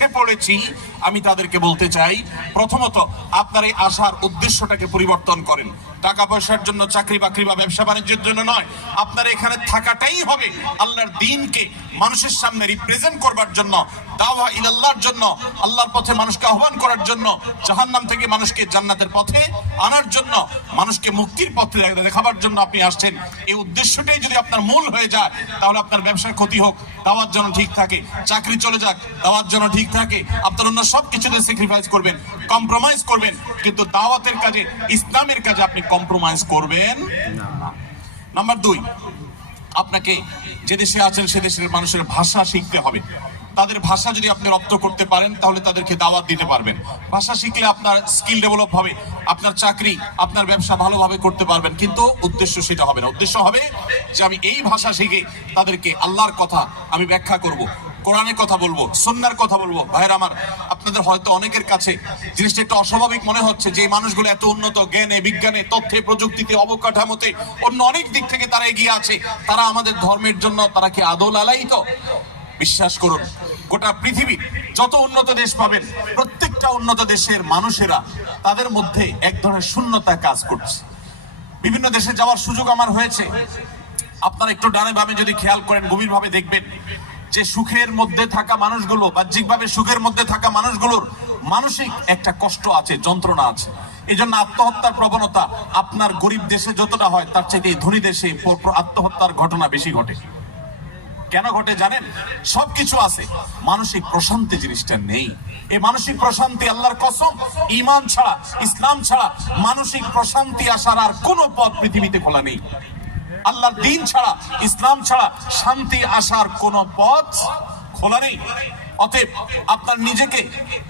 এসে পড়েছি, আমি তাদেরকে বলতে চাই, প্রথমত আপনার এই আসার উদ্দেশ্যটাকে পরিবর্তন করেন। টাকা পয়সার জন্য, চাকরি বাকরি বা ব্যবসা বাণিজ্যের জন্য নয়। আপনার এখানে থাকাটাই হবে আল্লাহর দ্বীনকে মানুষের সামনে রিপ্রেজেন্ট করবার জন্য, দাওয়া ইলাল্লাহর জন্য, আল্লাহর পথে মানুষকে আহ্বান করার জন্য, জাহান্নাম থেকে মানুষকে জান্নাতের পথে আনার জন্য, মানুষকে মুক্তির পথে দেখাবার জন্য আপনি আসছেন। এই উদ্দেশ্যটাই যদি আপনার মূল হয়ে যায়, তাহলে আপনার ব্যবসার ক্ষতি হোক, দাওয়ার জন্য ঠিক থাকে, চাকরি চলে যাক, দাওয়ার জন্য ঠিক থাকে, আপনার অন্য সব কিছুতে স্যাক্রিফাইস করবেন, কম্প্রোমাইজ করবেন, কিন্তু দাওয়াতের কাজে, ইসলামের কাজে আপনি কম্প্রোমাইজ করবেন না। নাম্বার 2, আপনাকে যে দেশে আছেন সে দেশের মানুষের ভাষা শিখতে হবে। তাদের ভাষা যদি আপনি রপ্ত করতে পারেন, তাহলে তাদেরকে দাওয়াত দিতে পারবেন। ভাষা শিখলে আপনার স্কিল ডেভেলপ হবে, আপনার চাকরি, আপনার ব্যবসা ভালোভাবে করতে পারবেন। কিন্তু উদ্দেশ্য সেটা হবে না। উদ্দেশ্য হবে যে আমি এই ভাষা শিখে তাদেরকে আল্লাহর কথা আমি ব্যাখ্যা করব, কোরআনের কথা বলবো, সুন্নাহর কথা বলবো। ভাইয়ের আমার, আপনাদের হয়তো অনেকের কাছে জিনিসটা একটু অস্বাভাবিক মনে হচ্ছে যে এই মানুষগুলো এত উন্নত জ্ঞানে, বিজ্ঞানে, তথ্যে, প্রযুক্তিতে, অবকাঠামোতে, অন্য অনেক দিক থেকে তারা এগিয়ে আছে, তারা আমাদের ধর্মের জন্য তারা কি আদৌ লালায়িত? বিশ্বাস করুন, গোটা পৃথিবীর যত উন্নত দেশ পাবেন, প্রত্যেকটা উন্নত দেশের মানুষেরা তাদের মধ্যে এক ধরনের শূন্যতা কাজ করছে। বিভিন্ন দেশে যাওয়ার সুযোগ আমার হয়েছে। আপনারা একটু ডানে বামে যদি খেয়াল করেন, গভীরভাবে দেখবেন যে সুখের মধ্যে থাকা মানুষগুলো, বাহ্যিকভাবে সুখের মধ্যে থাকা মানুষগুলোর মানসিক একটা কষ্ট আছে, যন্ত্রণা আছে। এই জন্য আত্মহত্যার প্রবণতা আপনার গরিব দেশে যতটা হয়, তার চাইতে ধনী দেশে আত্মহত্যার ঘটনা বেশি ঘটে। কেন ঘটে জানেন? সবকিছু আছে, মানসিক প্রশান্তি জিনিসটা নেই। এই মানসিক প্রশান্তি, আল্লাহর কসম, ঈমান ছাড়া, ইসলাম ছাড়া মানসিক প্রশান্তি আসার আর কোনো পথ পৃথিবীতে খোলা নেই। আল্লাহর দ্বীন ছাড়া, ইসলাম ছাড়া শান্তি আসার কোনো পথ খোলা নেই। অতএব আপনার নিজেকে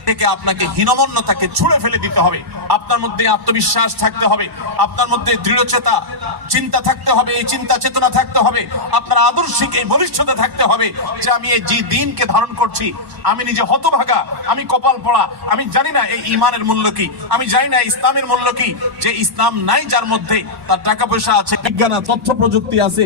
থেকে আপনাকে হীনমন্যতাকে ছুঁড়ে ফেলে দিতে হবে। আপনার মধ্যে আত্মবিশ্বাস থাকতে হবে, আপনার মধ্যে দৃঢ়চেতা চিন্তা থাকতে হবে, এই চিন্তা চেতনা থাকতে হবে, আপনার আদর্শিক এই বলিষ্ঠতা থাকতে হবে যে আমি এই যে দিনকে ধারণ করছি, আমি নিজে হতভাগা, আমি কপাল পড়া, আমি জানি না এই ঈমানের মূল্য কি, আমি জানি না ইসলামের মূল্য কি। যে ইসলাম নাই যার মধ্যে, তার টাকা পয়সা আছে, বিজ্ঞান, তথ্য প্রযুক্তি আছে,